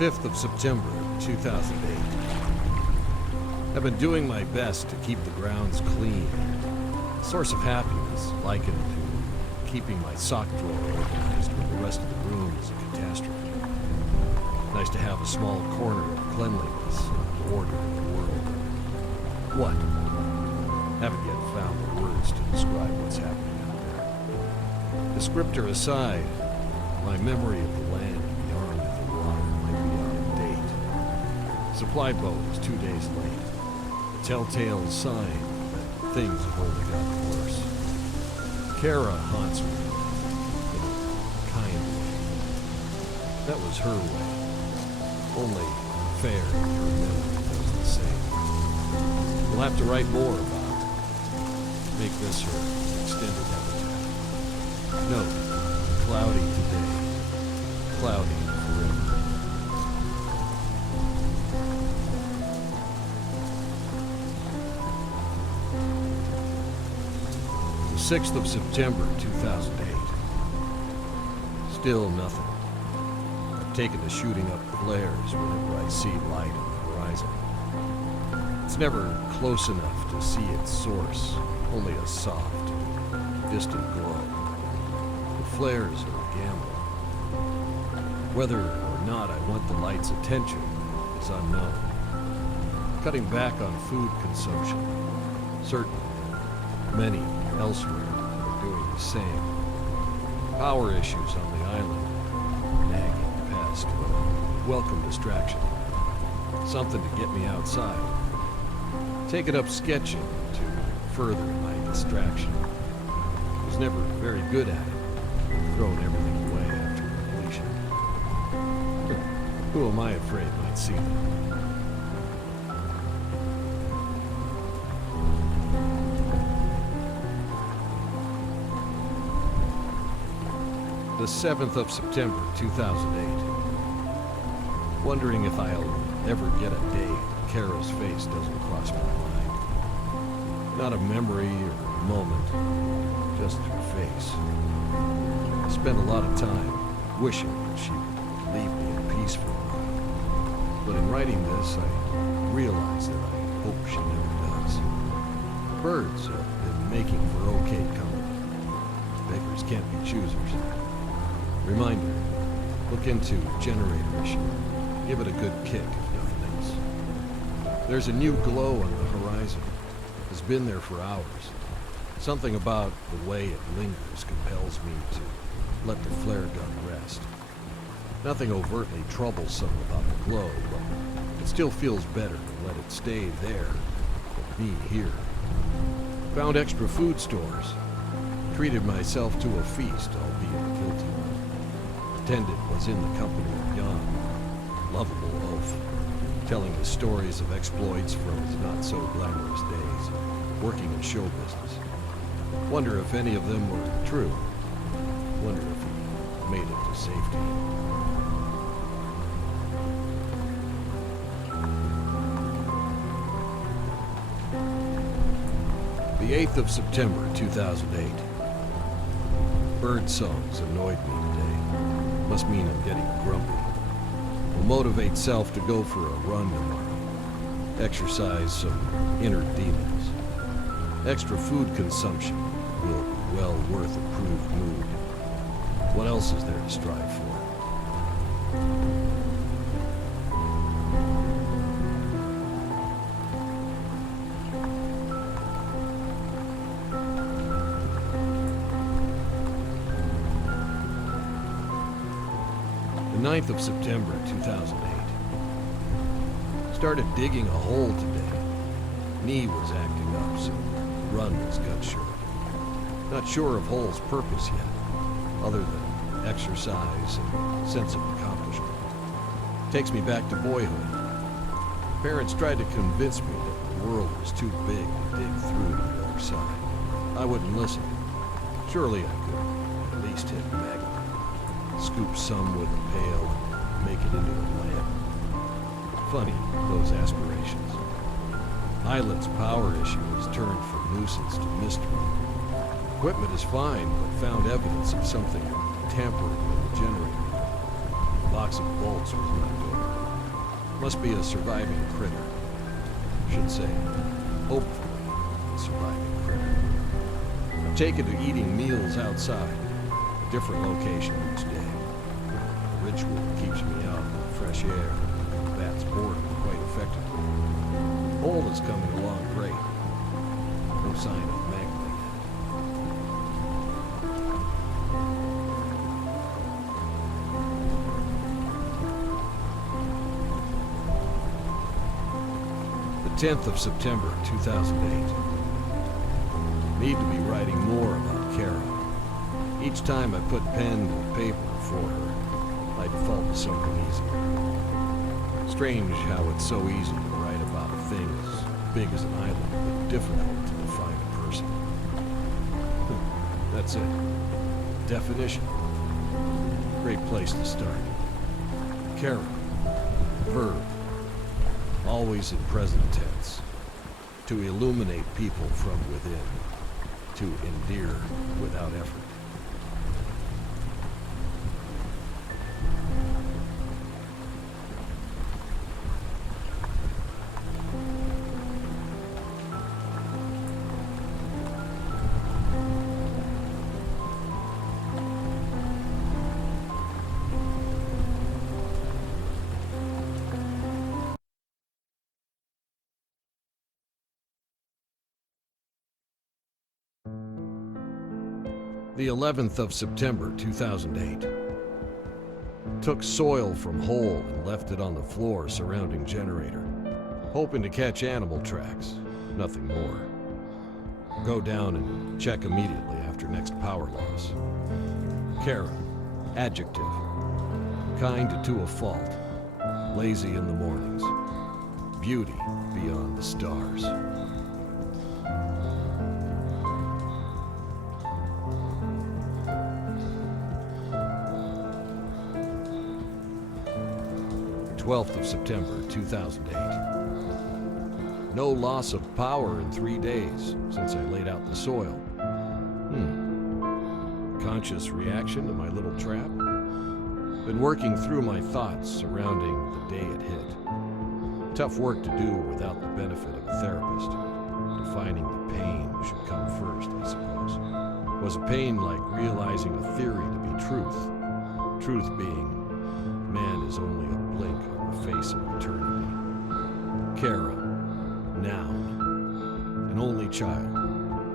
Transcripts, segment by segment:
5th of September, 2008. I've been doing my best to keep the grounds clean. A source of happiness likened to keeping my sock drawer organized when the rest of the room is a catastrophe. Nice to have a small corner of cleanliness and order in the world. What? Haven't yet found the words to describe what's happening out there. Descriptor aside, my memory of the land beyond the water might be out of date. Supply boat is 2 days late. A telltale sign that things have only gotten worse. Kara haunts me in a kind way. That was her way. Only fair if her memory does the same. We'll have to write more about her. Make this her extended epitaph. Note, cloudy today, cloudy forever. The 6th of September, 2008. Still nothing. I've taken to shooting up flares whenever I see light on the horizon. It's never close enough to see its source, only a soft, distant glow. The flares are a gamble. Whether or not I want the light's attention is unknown. Cutting back on food consumption. Certainly, many elsewhere are doing the same. Power issues on the island. Nagging pest, but a welcome distraction. Something to get me outside. Taken up sketching to further my distraction. Was never very good at it. Thrown everything away after completion. Who am I afraid might see them? The 7th of September, 2008. Wondering if I'll ever get a day Kara's face doesn't cross my mind. Not a memory or a moment, just her face. I spent a lot of time wishing that she would leave me in peace for a while. But in writing this, I realize that I hope she never does. Birds have been making for okay company. Beggars can't be choosers. Reminder, look into generator issue. Give it a good kick, if nothing else. There's a new glow on the horizon. It's been there for hours. Something about the way it lingers compels me to let the flare gun rest. Nothing overtly troublesome about the glow, but it still feels better to let it stay there than me here. Found extra food stores. Treated myself to a feast, albeit a guilty one. Attendant was in the company of young, lovable oaf, telling his stories of exploits from his not-so-glamorous days, working in show business. Wonder if any of them were true. Wonder if he made it to safety. The 8th of September, 2008. Bird songs annoyed me today. Must mean I'm getting grumpy. Will motivate self to go for a run tomorrow. Exercise some inner demons. Extra food consumption will be well worth improved mood. What else is there to strive for? The 9th of September, 2008. Started digging a hole today. Knee was acting up, so the run was cut short. Not sure of hole's purpose yet, other than exercise and sense of accomplishment. Takes me back to boyhood. Parents tried to convince me that the world was too big to dig through to the other side. I wouldn't listen. Surely I could at least hit magma. Scoop some with a pail and make it into a lamp. Funny, those aspirations. Island's power issue has turned from nuisance to mystery. Equipment is fine, but found evidence of something tampering with the generator. The box of bolts was not good. Must be a surviving critter. Should say, hopefully, a surviving critter. I'm taken to eating meals outside, a different location each day. The ritual keeps me out in the fresh air and combats boredom quite effectively. The hole is coming along great. No sign of magma yet. The 10th of September, 2008. Need to be writing more about Kara. Each time I put pen to paper for her, I default to something easier. Strange how it's so easy to write about a thing as big as an island, but difficult to define a person. That's it. Definition. Great place to start. Kara. Verb. Always in present tense. To illuminate people from within. To endear without effort. The 11th of September, 2008. Took soil from hole and left it on the floor surrounding generator. Hoping to catch animal tracks, nothing more. Go down and check immediately after next power loss. Kara, adjective. Kind to a fault. Lazy in the mornings. Beauty beyond the stars. The 12th of September, 2008. No loss of power in 3 days since I laid out the soil. Conscious reaction to my little trap? Been working through my thoughts surrounding the day it hit. Tough work to do without the benefit of a therapist. Defining the pain should come first, I suppose. Was a pain like realizing a theory to be truth? Truth being, man is only a blink on the face of eternity. Kara, noun. An only child,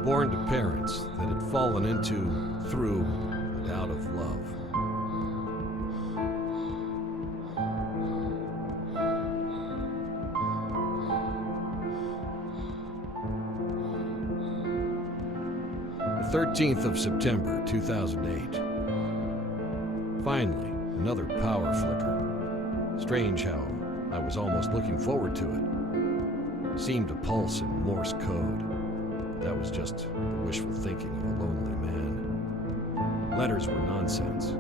born to parents that had fallen into, through, and out of love. The 13th of September, 2008. Finally, another power flicker. Strange how I was almost looking forward to it. Seemed to pulse in Morse code. But that was just the wishful thinking of a lonely man. Letters were nonsense.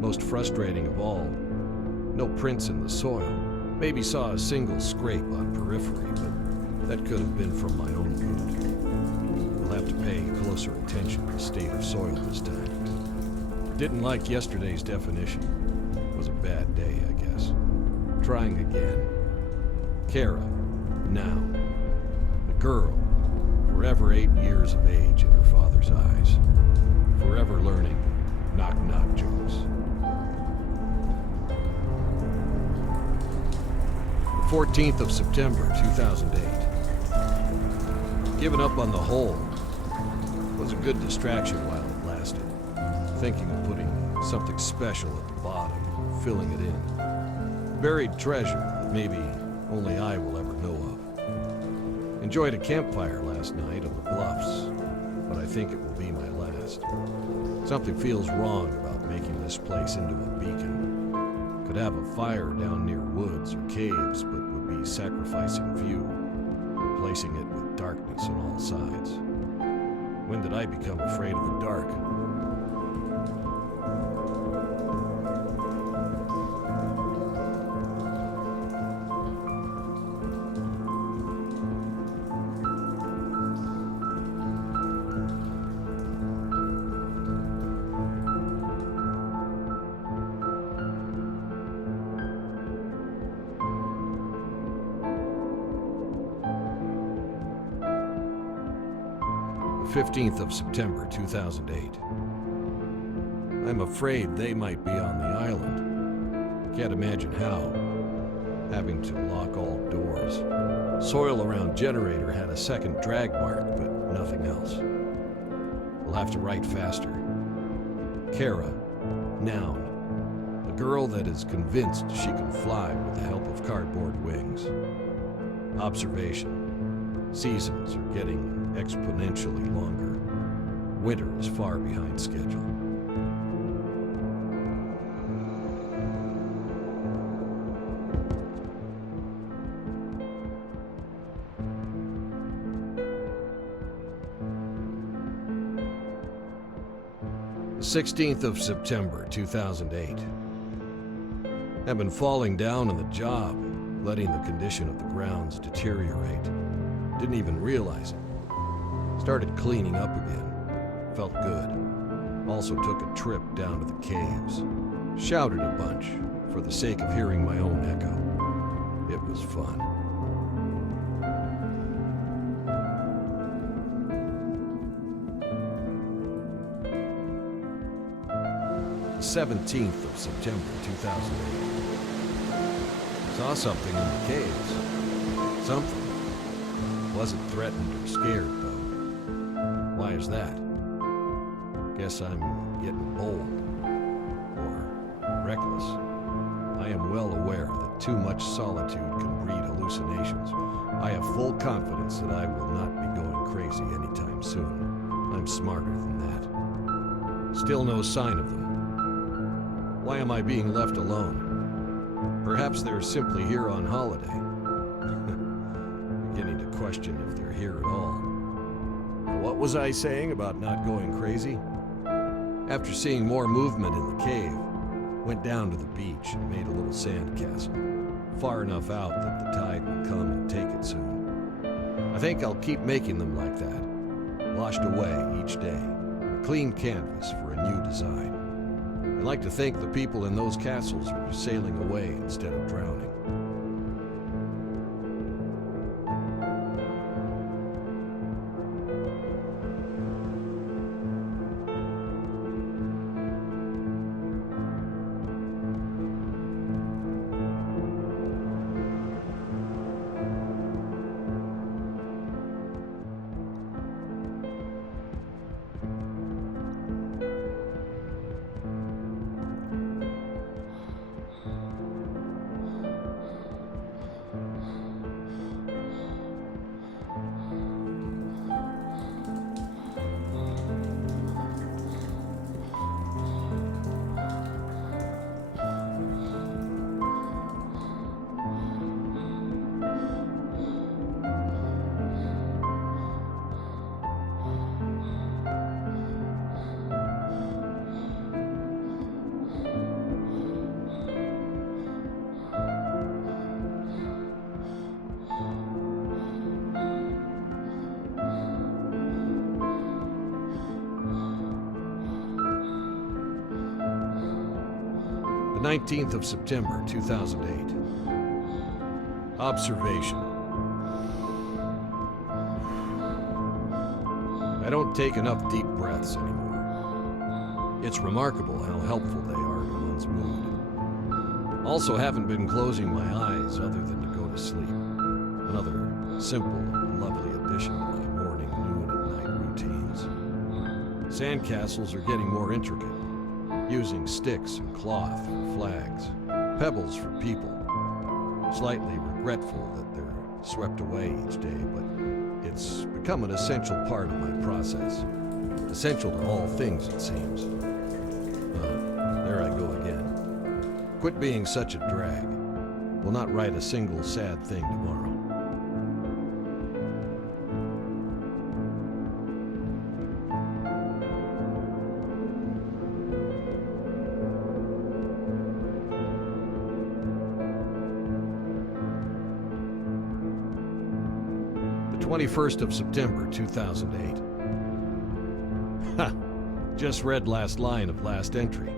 Most frustrating of all, no prints in the soil. Maybe saw a single scrape on periphery, but that could have been from my own boot. I'll have to pay closer attention to the state of soil this time. Didn't like yesterday's definition. Was a bad day, I guess. Trying again. Kara, noun. The girl, forever 8 years of age in her father's eyes. Forever learning knock-knock jokes. The 14th of September, 2008. Given up on the hole. Was a good distraction while it lasted. Thinking of putting something special at the bottom, filling it in. Buried treasure that maybe only I will ever know of. Enjoyed a campfire last night on the bluffs, but I think it will be my last. Something feels wrong about making this place into a beacon. Could have a fire down near woods or caves, but would be sacrificing view, replacing it with darkness on all sides. When did I become afraid of the dark? 15th of September, 2008. I'm afraid they might be on the island. Can't imagine how. Having to lock all doors. Soil around generator had a second drag mark, but nothing else. We'll have to write faster. Kara, noun. A girl that is convinced she can fly with the help of cardboard wings. Observation. Seasons are getting exponentially longer. Winter is far behind schedule. The 16th of September, 2008. I've been falling down on the job, letting the condition of the grounds deteriorate. Didn't even realize it. Started cleaning up again. Felt good. Also took a trip down to the caves. Shouted a bunch for the sake of hearing my own echo. It was fun. The 17th of September, 2008. Saw something in the caves. Something. Wasn't threatened or scared, though. Why is that? Guess I'm getting bold. Or reckless. I am well aware that too much solitude can breed hallucinations. I have full confidence that I will not be going crazy anytime soon. I'm smarter than that. Still no sign of them. Why am I being left alone? Perhaps they're simply here on holiday. Beginning to question if they're here at all. What was I saying about not going crazy? After seeing more movement in the cave, went down to the beach and made a little sand castle, far enough out that the tide will come and take it soon. I think I'll keep making them like that, washed away each day, a clean canvas for a new design. I like to think the people in those castles were sailing away instead of drowning. The 19th of September, 2008. Observation. I don't take enough deep breaths anymore. It's remarkable how helpful they are to one's mood. Also haven't been closing my eyes other than to go to sleep. Another simple and lovely addition to my morning, noon, and night routines. Sandcastles are getting more intricate. Using sticks and cloth for flags, pebbles for people. Slightly regretful that they're swept away each day, but it's become an essential part of my process. Essential to all things, it seems. There I go again. Quit being such a drag. Will not write a single sad thing tomorrow. The 21st of September, 2008. Ha! Just read last line of last entry.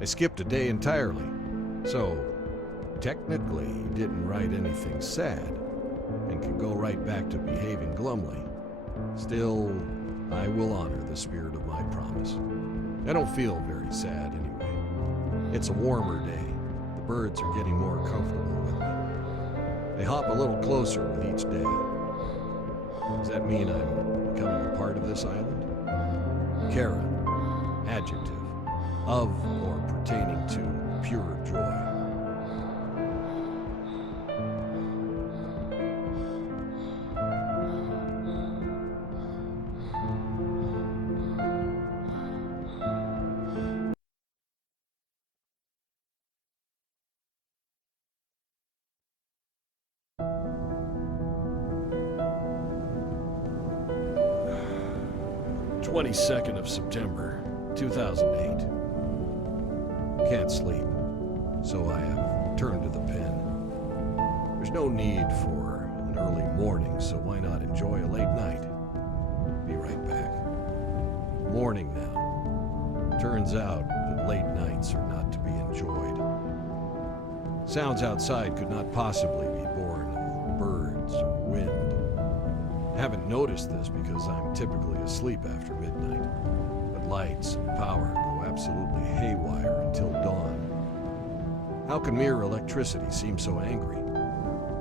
I skipped a day entirely, so technically didn't write anything sad, and can go right back to behaving glumly. Still, I will honor the spirit of my promise. I don't feel very sad anyway. It's a warmer day. The birds are getting more comfortable with me. They hop a little closer with each day. Does that mean I'm becoming a part of this island? Kara, adjective, of or pertaining to pure joy. "22nd of September, 2008. Can't sleep, so I have turned to the pen. There's no need for an early morning, so why not enjoy a late night? Be right back." Morning now. Turns out that late nights are not to be enjoyed. Sounds outside could not possibly be born of birds or wind. I haven't noticed this because I'm typically asleep after midnight, but lights and power go absolutely haywire until dawn. How can mere electricity seem so angry?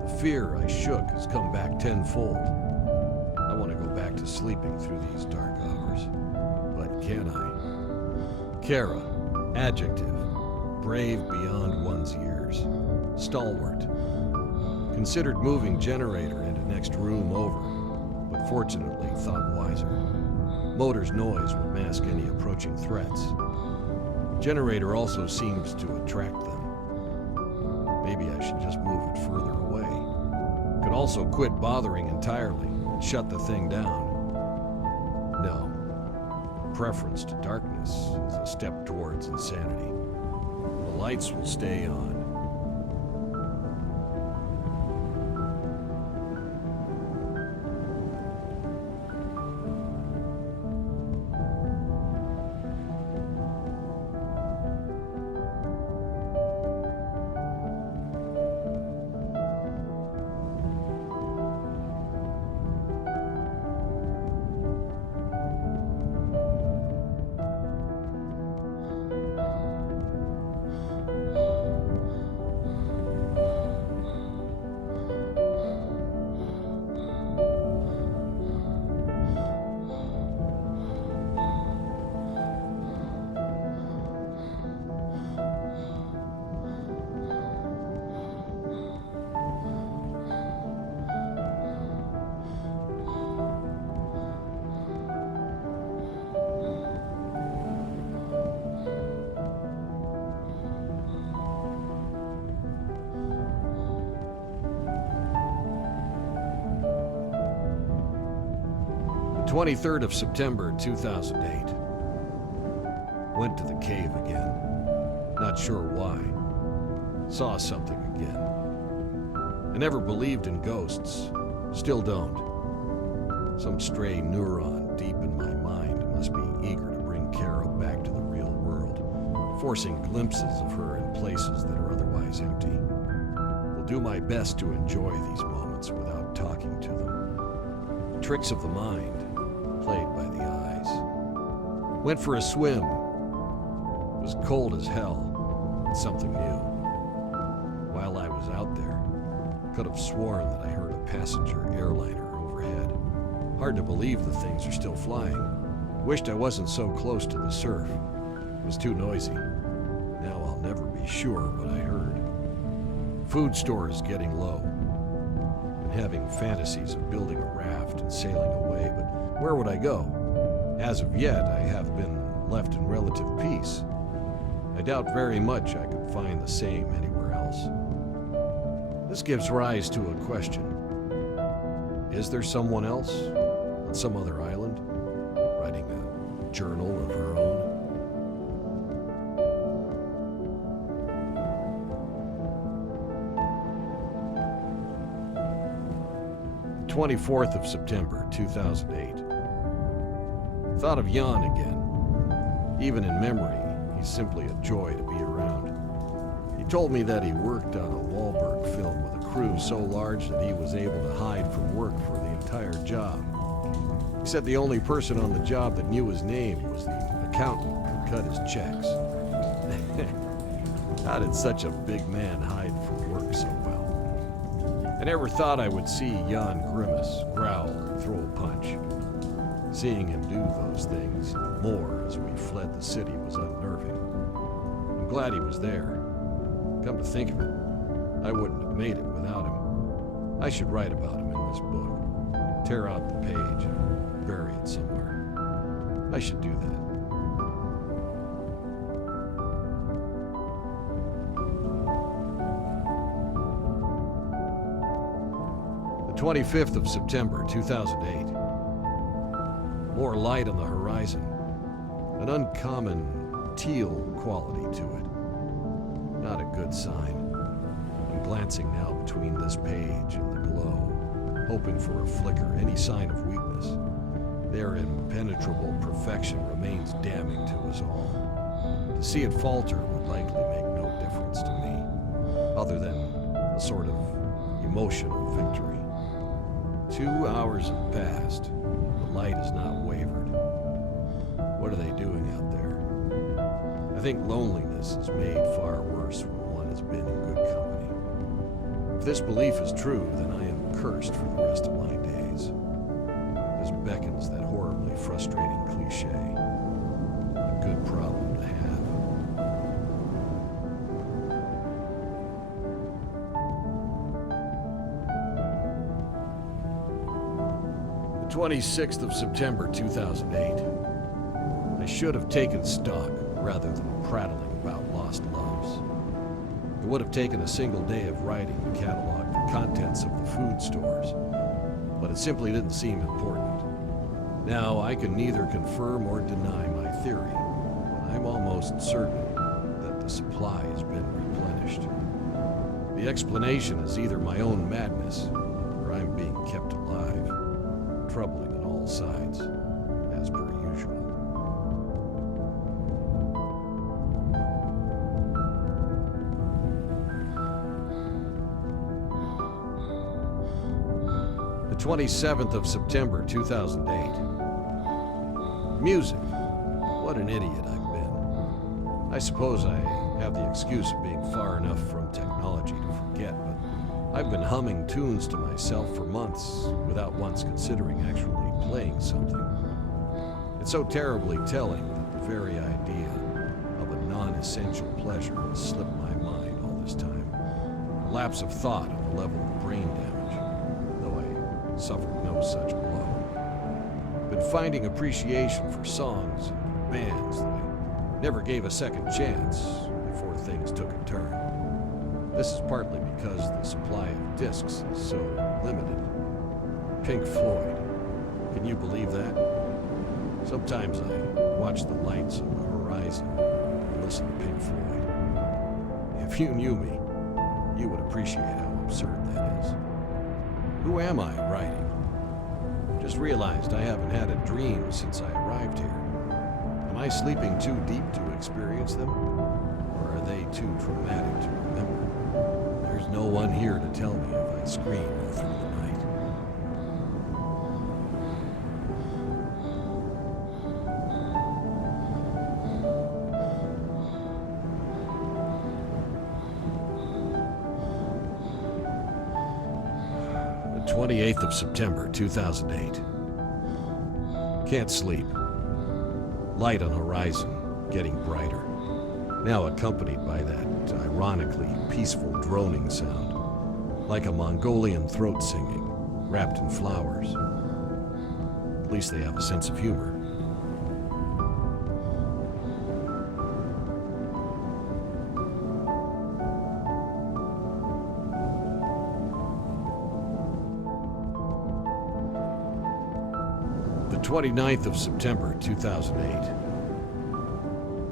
The fear I shook has come back tenfold. I want to go back to sleeping through these dark hours, but can I? Kara, adjective, brave beyond one's years, stalwart. Considered moving generator into next room over, but fortunately thought wiser. Motor's noise would mask any approaching threats. Generator also seems to attract them. Maybe I should just move it further away. Could also quit bothering entirely and shut the thing down. No. Preference to darkness is a step towards insanity. The lights will stay on. The 23rd of September, 2008. Went to the cave again. Not sure why. Saw something again. I never believed in ghosts. Still don't. Some stray neuron deep in my mind must be eager to bring Kara back to the real world, forcing glimpses of her in places that are otherwise empty. Will do my best to enjoy these moments without talking to them. Tricks of the mind, played by the eyes. Went for a swim. It was cold as hell. Something new. While I was out there, could have sworn that I heard a passenger airliner overhead. Hard to believe the things are still flying. Wished I wasn't so close to the surf. It was too noisy. Now I'll never be sure what I heard. Food stores getting low. Been having fantasies of building a raft and sailing away, but where would I go? As of yet, I have been left in relative peace. I doubt very much I could find the same anywhere else. This gives rise to a question. Is there someone else on some other island, writing a journal of her own? The 24th of September, 2008. Thought of Jan again. Even in memory, he's simply a joy to be around. He told me that he worked on a Wahlberg film with a crew so large that he was able to hide from work for the entire job. said the only person on the job that knew his name was the accountant who cut his checks. How did such a big man hide from work so well? I never thought I would see Jan grimace, growl, or throw a punch. Seeing him do those things more as we fled the city was unnerving. I'm glad he was there. Come to think of it, I wouldn't have made it without him. I should write about him in this book. Tear out the page, bury it somewhere. I should do that. The 25th of September, 2008. More light on the horizon. An uncommon teal quality to it. Not a good sign. I'm glancing now between this page and the glow, hoping for a flicker, any sign of weakness. Their impenetrable perfection remains damning to us all. To see it falter would likely make no difference to me, other than a sort of emotional victory. 2 hours have passed. The light has not wavered. What are they doing out there? I think loneliness is made far worse when one has been in good company. If this belief is true, then I am cursed for the rest of my days. This beckons that horribly frustrating cliche. A good problem to have. The 26th of September, 2008. I should have taken stock rather than prattling about lost loves. It would have taken a single day of writing to catalog the contents of the food stores, but it simply didn't seem important. Now, I can neither confirm or deny my theory, but I'm almost certain that the supply has been replenished. The explanation is either my own madness, or I'm being kept alive, troubling on all sides, as per usual. The 27th of September, 2008. Music. What an idiot I've been. I suppose I have the excuse of being far enough from technology to forget, but I've been humming tunes to myself for months without once considering actually playing something. It's so terribly telling that the very idea of a non-essential pleasure has slipped my mind all this time. A lapse of thought on the level of brain damage, though I suffered no such blow. Been finding appreciation for songs and bands that I never gave a second chance before things took a turn. This is partly because the supply of discs is so limited. Pink Floyd. Can you believe that? Sometimes I watch the lights on the horizon and listen to Pink Floyd. If you knew me, you would appreciate how absurd that is. Who am I writing? Just realized I haven't had a dream since I arrived here. Am I sleeping too deep to experience them? Or are they too traumatic to remember? There's no one here to tell me if I scream through the night. The 28th of September, 2008. Can't sleep. Light on horizon, getting brighter. Now accompanied by that ironically peaceful droning sound, like a Mongolian throat singing, wrapped in flowers. At least they have a sense of humor. The 29th of September, 2008.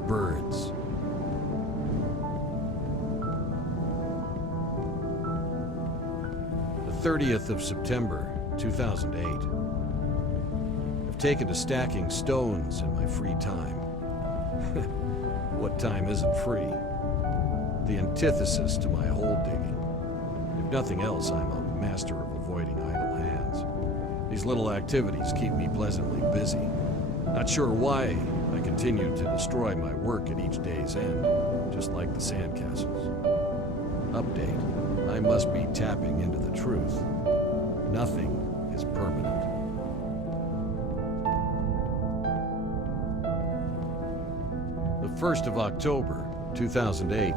Birds. The 30th of September, 2008. I've taken to stacking stones in my free time. What time isn't free? The antithesis to my hole digging. If nothing else, I'm a master of avoiding idle hands. These little activities keep me pleasantly busy. Not sure why I continue to destroy my work at each day's end, just like the sandcastles. Update. I must be tapping into the truth. Nothing is permanent. The 1st of October, 2008.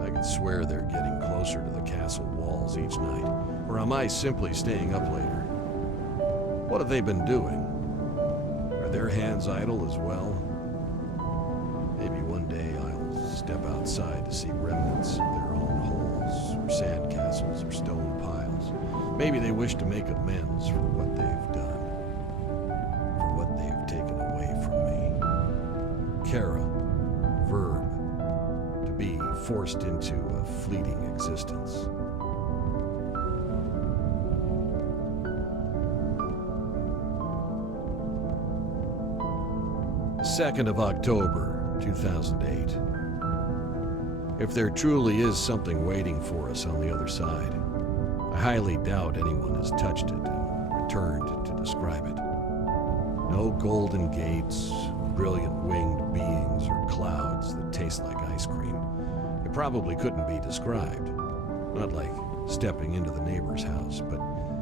I could swear they're getting closer to the castle walls each night. Or am I simply staying up later? What have they been doing? Are their hands idle as well? Maybe one day I'll step outside to see remnants of their own holes, or sandcastles, or stone piles. Maybe they wish to make amends for what they've done, for what they've taken away from me. Kara, verb, to be forced into a fleeting existence. The 2nd of October, 2008. If there truly is something waiting for us on the other side, I highly doubt anyone has touched it and returned to describe it. No golden gates, brilliant winged beings, or clouds that taste like ice cream. It probably couldn't be described. Not like stepping into the neighbor's house, but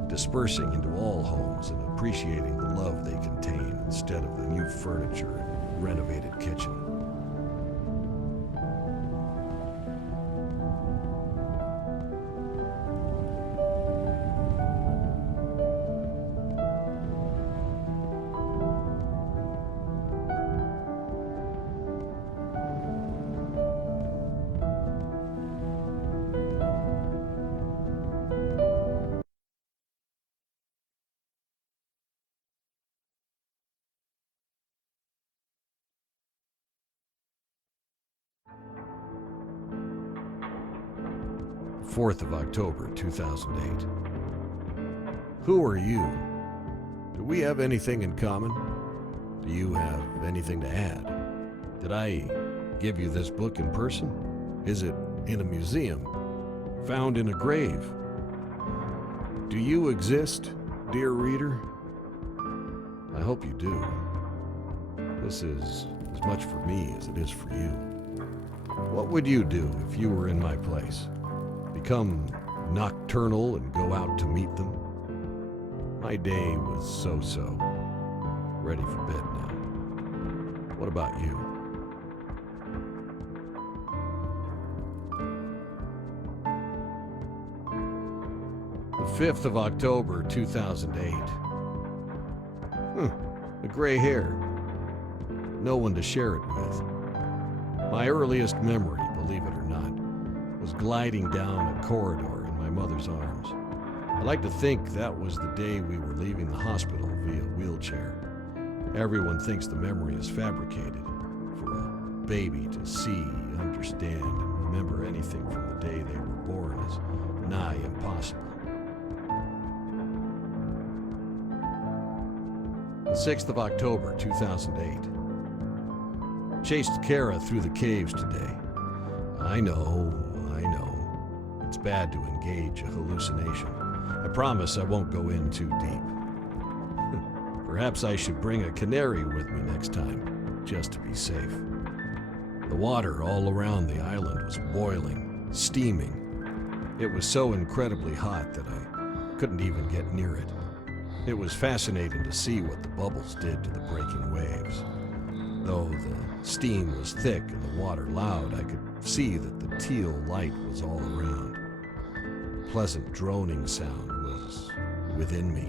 dispersing into all homes and appreciating the love they contain instead of the new furniture and renovated kitchen. The 4th of October, 2008. Who are you? Do we have anything in common? Do you have anything to add? Did I give you this book in person? Is it in a museum? Found in a grave? Do you exist, dear reader? I hope you do. This is as much for me as it is for you. What would you do if you were in my place? Become nocturnal and go out to meet them? My day was so-so. Ready for bed now. What about you? The 5th of October, 2008. The gray hair. No one to share it with. My earliest memory, believe it or not, was gliding down a corridor in my mother's arms. I like to think that was the day we were leaving the hospital via wheelchair. Everyone thinks the memory is fabricated. For a baby to see, understand, and remember anything from the day they were born is nigh impossible. The 6th of October, 2008. Chased Kara through the caves today. I know. It's bad to engage a hallucination. I promise I won't go in too deep. Perhaps I should bring a canary with me next time, just to be safe. The water all around the island was boiling, steaming. It was so incredibly hot that I couldn't even get near it. It was fascinating to see what the bubbles did to the breaking waves. Though the steam was thick and the water loud, I could see that the teal light was all around. A pleasant droning sound was within me.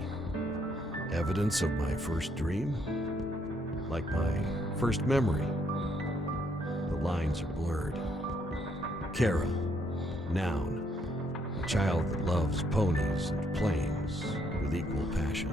Evidence of my first dream? Like my first memory. The lines are blurred. Kara, noun. A child that loves ponies and planes with equal passion.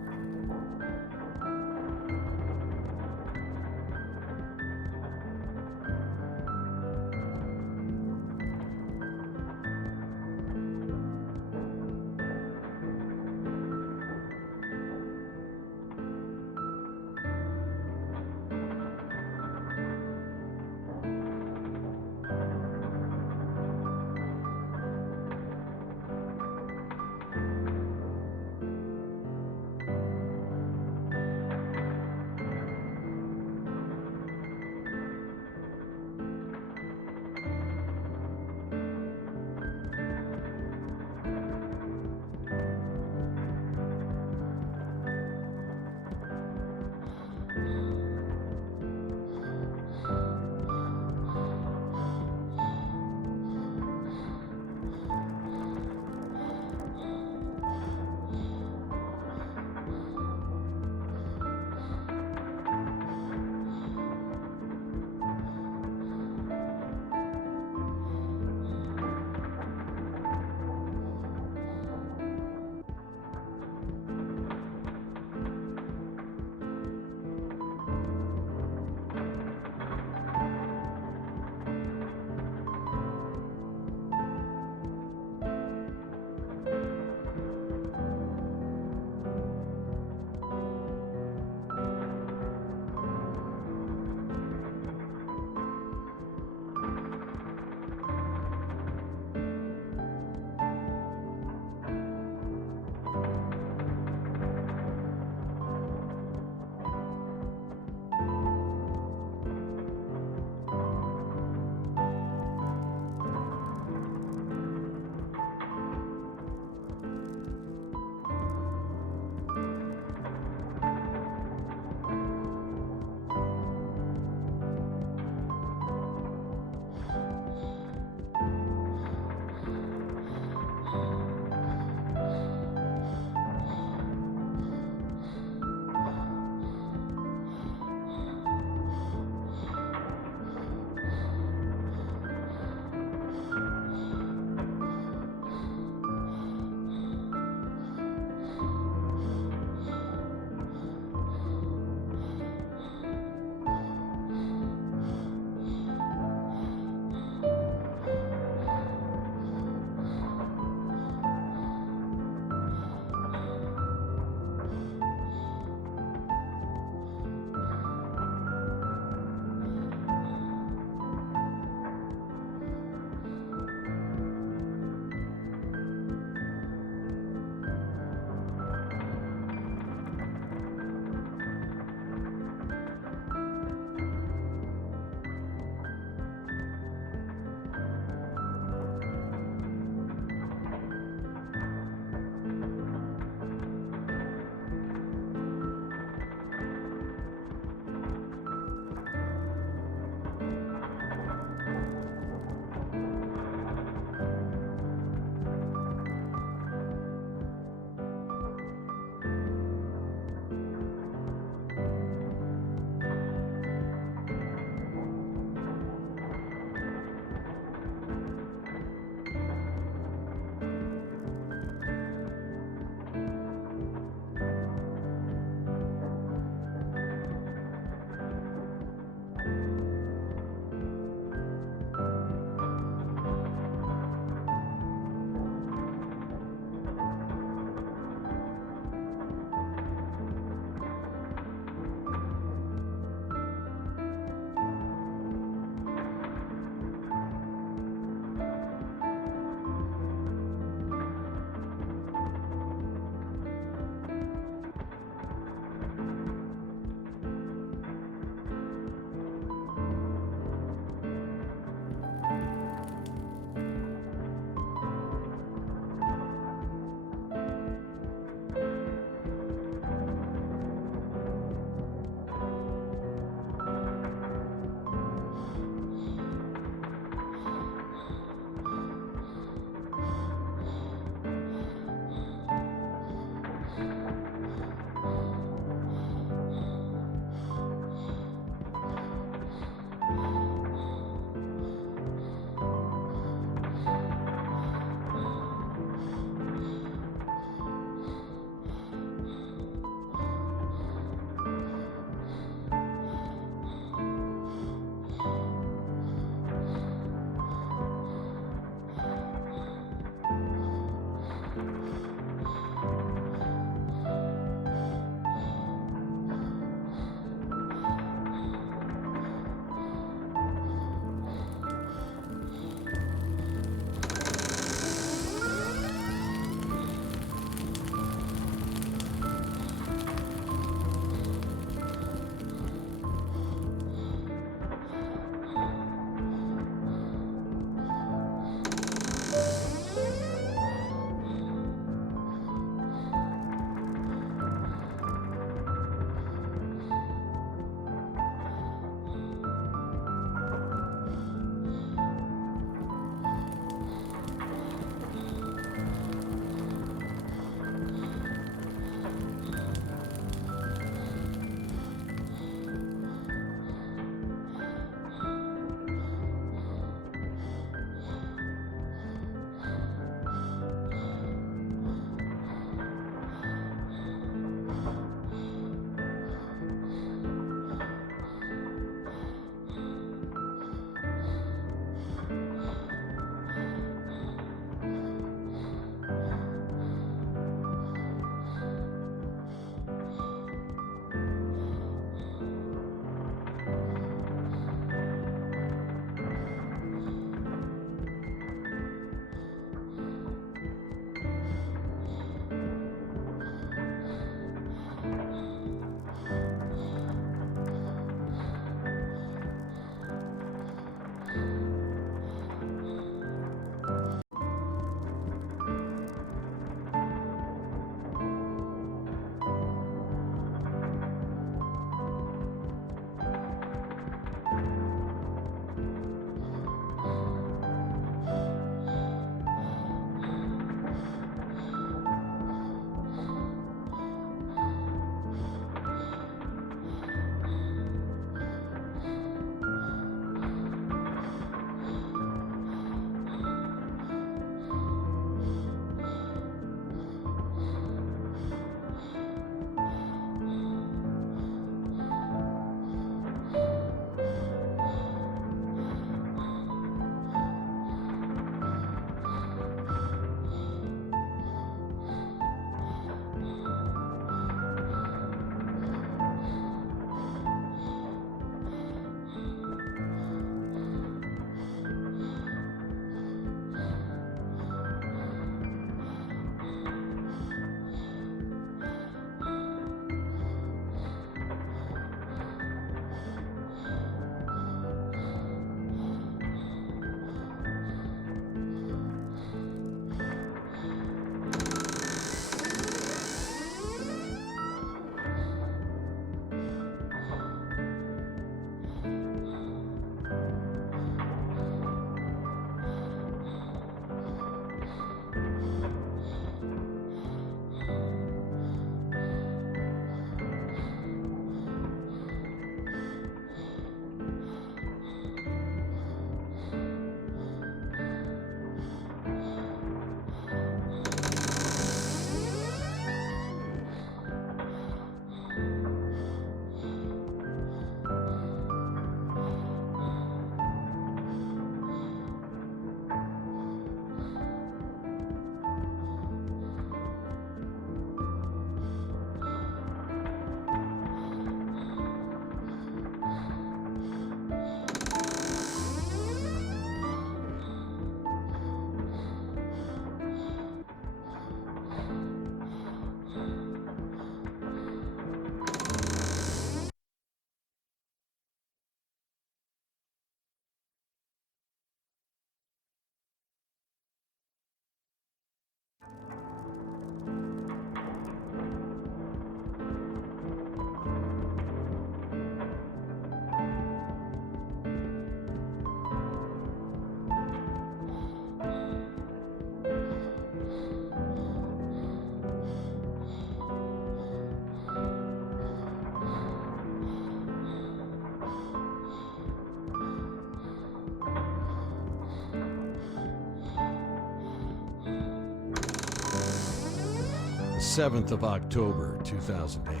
7th of October, 2008.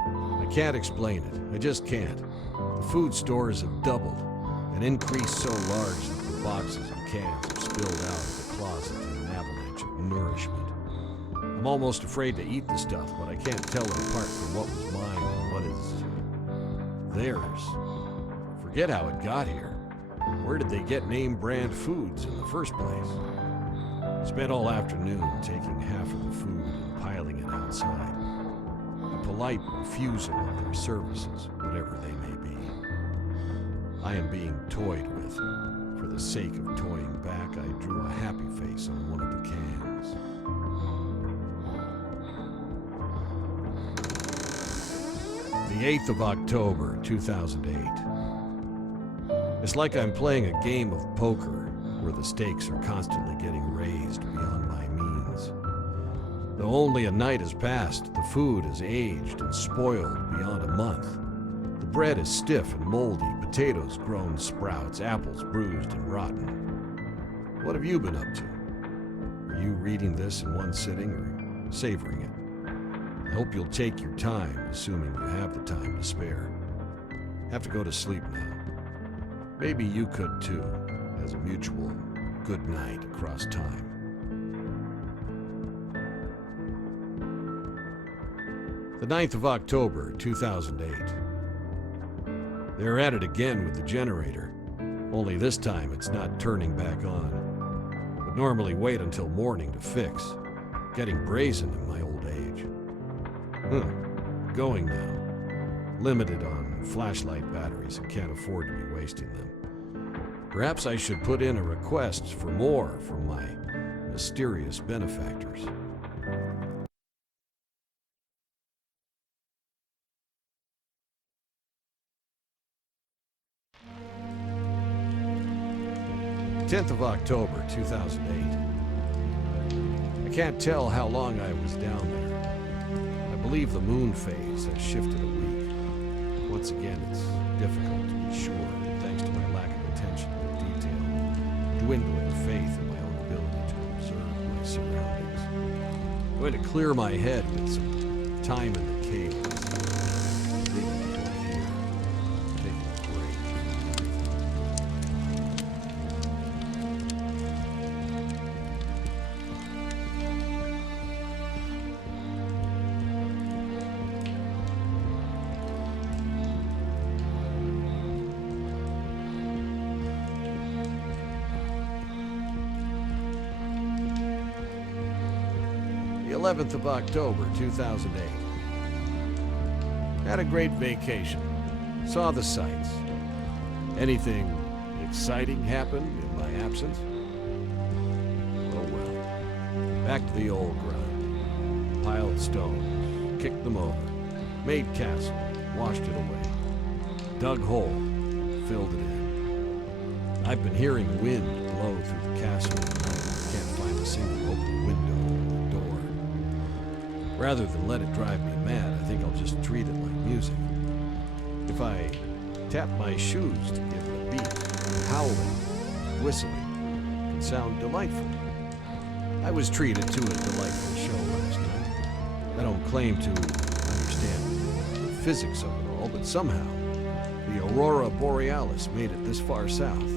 I can't explain it. I just can't. The food stores have doubled, and increased so large that the boxes and cans have spilled out of the closet in an avalanche of nourishment. I'm almost afraid to eat the stuff, but I can't tell it apart from what was mine and what is theirs. Forget how it got here. Where did they get name-brand foods in the first place? Spent all afternoon taking half of the food and piling it outside. A polite refusal of their services, whatever they may be. I am being toyed with. For the sake of toying back, I drew a happy face on one of the cans. The 8th of October, 2008. It's like I'm playing a game of poker where the stakes are constantly getting raised beyond my means. Though only a night has passed, the food is aged and spoiled beyond a month. The bread is stiff and moldy, potatoes grown sprouts, apples bruised and rotten. What have you been up to? Are you reading this in one sitting or savoring it? I hope you'll take your time, assuming you have the time to spare. Have to go to sleep now. Maybe you could too, as a mutual good night across time. The 9th of October, 2008. They're at it again with the generator, only this time it's not turning back on. Would normally wait until morning to fix. Getting brazen in my old age. Going now. Limited on flashlight batteries and can't afford to be wasting them. Perhaps I should put in a request for more from my mysterious benefactors. "10th of October, 2008. I can't tell how long I was down there. I believe the moon phase has shifted a week. Once again, it's difficult to be sure, thanks to my lack of attention to detail, dwindling faith in my own ability to observe my surroundings. I'm going to clear my head with some time in the cave. Digging into here, taking a break. The 11th of October, 2008. Had a great vacation. Saw the sights. Anything exciting happened in my absence? Oh well. Back to the old grind. Piled stones, kicked them over, made castle, washed it away. Dug hole, filled it in. I've been hearing wind blow through the castle at night. Can't find a single open window. Rather than let it drive me mad, I think I'll just treat it like music. If I tap my shoes to give it a beat, howling, whistling can sound delightful. I was treated to a delightful show last night. I don't claim to understand the physics of it all, but somehow the aurora borealis made it this far south.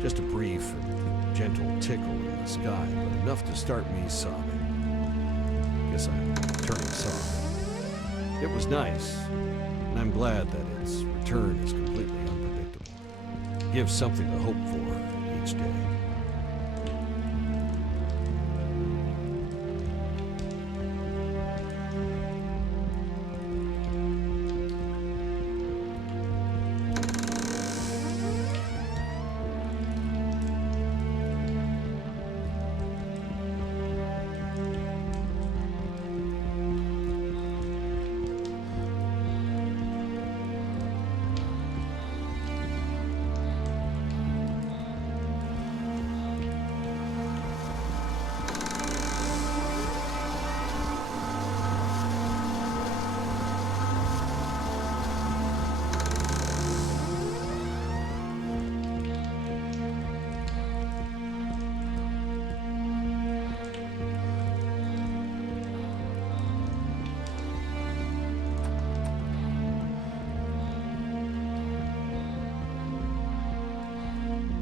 Just a brief and gentle tickle in the sky, but enough to start me sobbing. Guess I'm turning soft. It was nice, and I'm glad that its return is completely unpredictable. It gives something to hope for each day.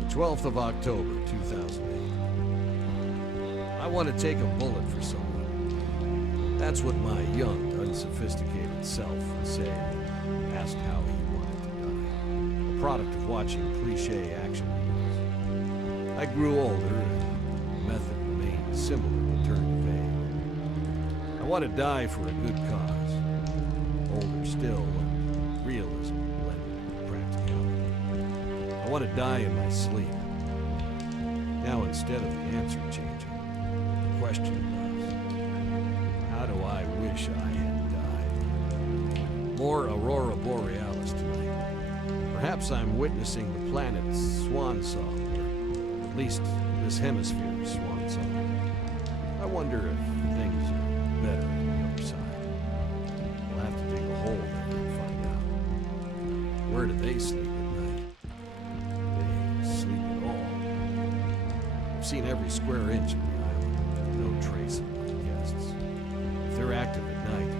12th of October, 2008. I want to take a bullet for someone. That's what my young, unsophisticated self would say when asked how he wanted to die. A product of watching cliché action movies. I grew older and the method remained similar but turned vague. I want to die for a good cause. Older still, and realism blended with practicality. I want to die in my sleep. Now instead of the answer changing, the question was, how do I wish I had died? More aurora borealis tonight. Perhaps I'm witnessing the planet's swan song, or at least this hemisphere's swan song. I wonder if things are better on the other side. We'll have to dig a hole there and find out. Where do they sleep at night? They sleep at all. I've seen every square inch of the island. No trace of my guests. If they're active at night,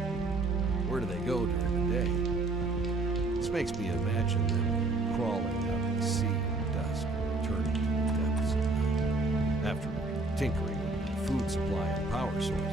where do they go during the day? This makes me imagine them crawling out of the sea at dusk, returning to the depths at night. After tinkering with the food supply and power source, of course.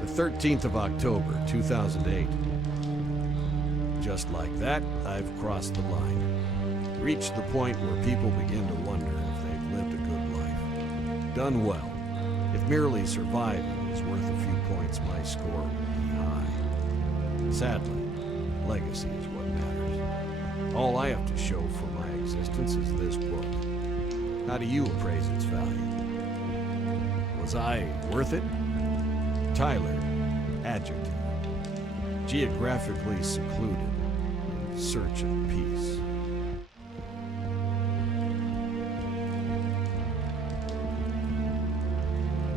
The 13th of October, 2008. Just like that, I've crossed the line. Reached the point where people begin to wonder if they've lived a good life. Done well. If merely surviving is worth a few points, my score would be high. Sadly, legacy is what matters. All I have to show for my existence is this book. How do you appraise its value? Was I worth it? Tyler, adjective. Geographically secluded, in search of peace.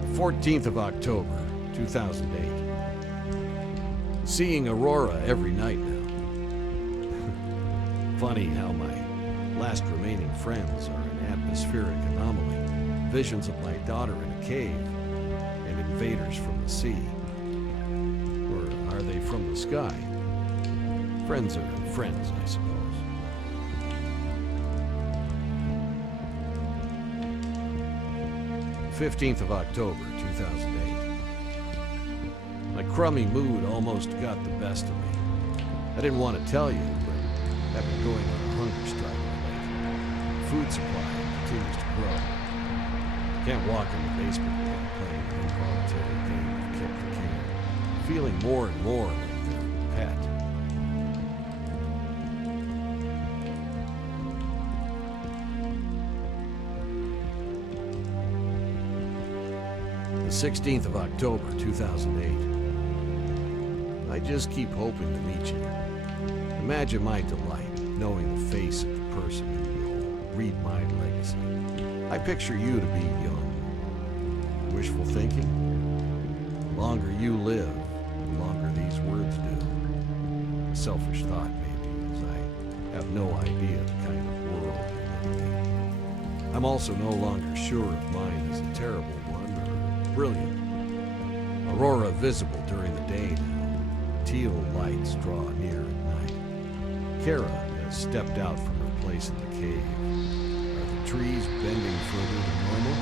The 14th of October, 2008. Seeing aurora every night now. Funny how my last remaining friends are an atmospheric anomaly. Visions of my daughter in a cave. Invaders from the sea. Or are they from the sky? Friends are friends, I suppose. The 15th of October, 2008. My crummy mood almost got the best of me. I didn't want to tell you, but I've been going on a hunger strike lately. The food supply continues to grow. Can't walk in the basement without playing an involuntary game of kick the can. Feeling more and more like their pet. The 16th of October, 2008. I just keep hoping to meet you. Imagine my delight knowing the face of the person who will read my legacy. I picture you to be young. Wishful thinking? The longer you live, the longer these words do. A selfish thought, maybe, as I have no idea the kind of world you're living in. I'm also no longer sure if mine is a terrible one or brilliant. Aurora visible during the day now. Teal lights draw near at night. Kara has stepped out from her place in the cave. Trees bending further than normal.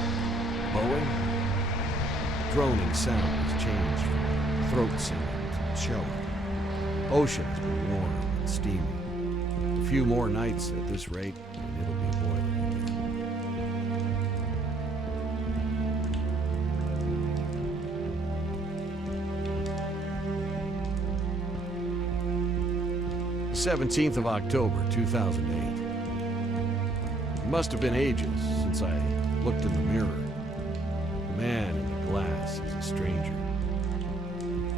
Bowing. The droning sound has changed from throat singing to cello. Ocean has been warm and steamy. A few more nights at this rate, and it'll be boiling again. The 17th of October, 2008. It must have been ages since I looked in the mirror. The man in the glass is a stranger.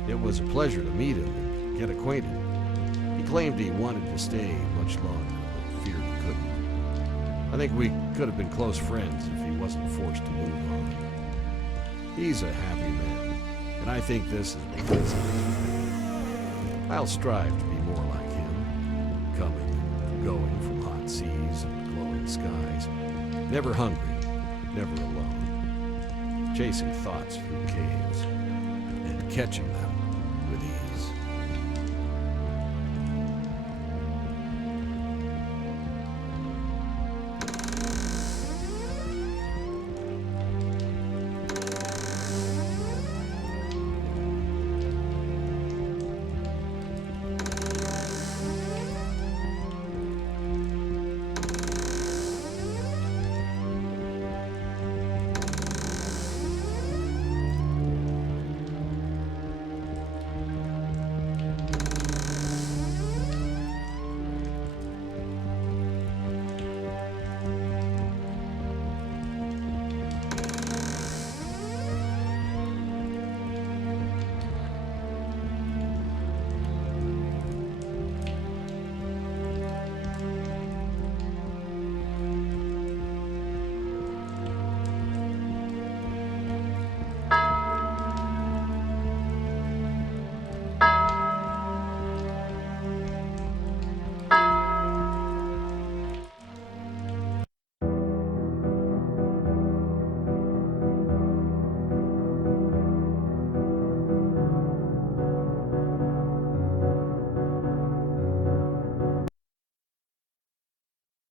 It was a pleasure to meet him and get acquainted. He claimed he wanted to stay much longer, but feared he couldn't. I think we could have been close friends if he wasn't forced to move on. He's a happy man, and I think this is because of it. I'll strive to be more like him, coming and going from hot seas and glowing skies, never hungry, never alone, chasing thoughts through caves, and catching them with ease.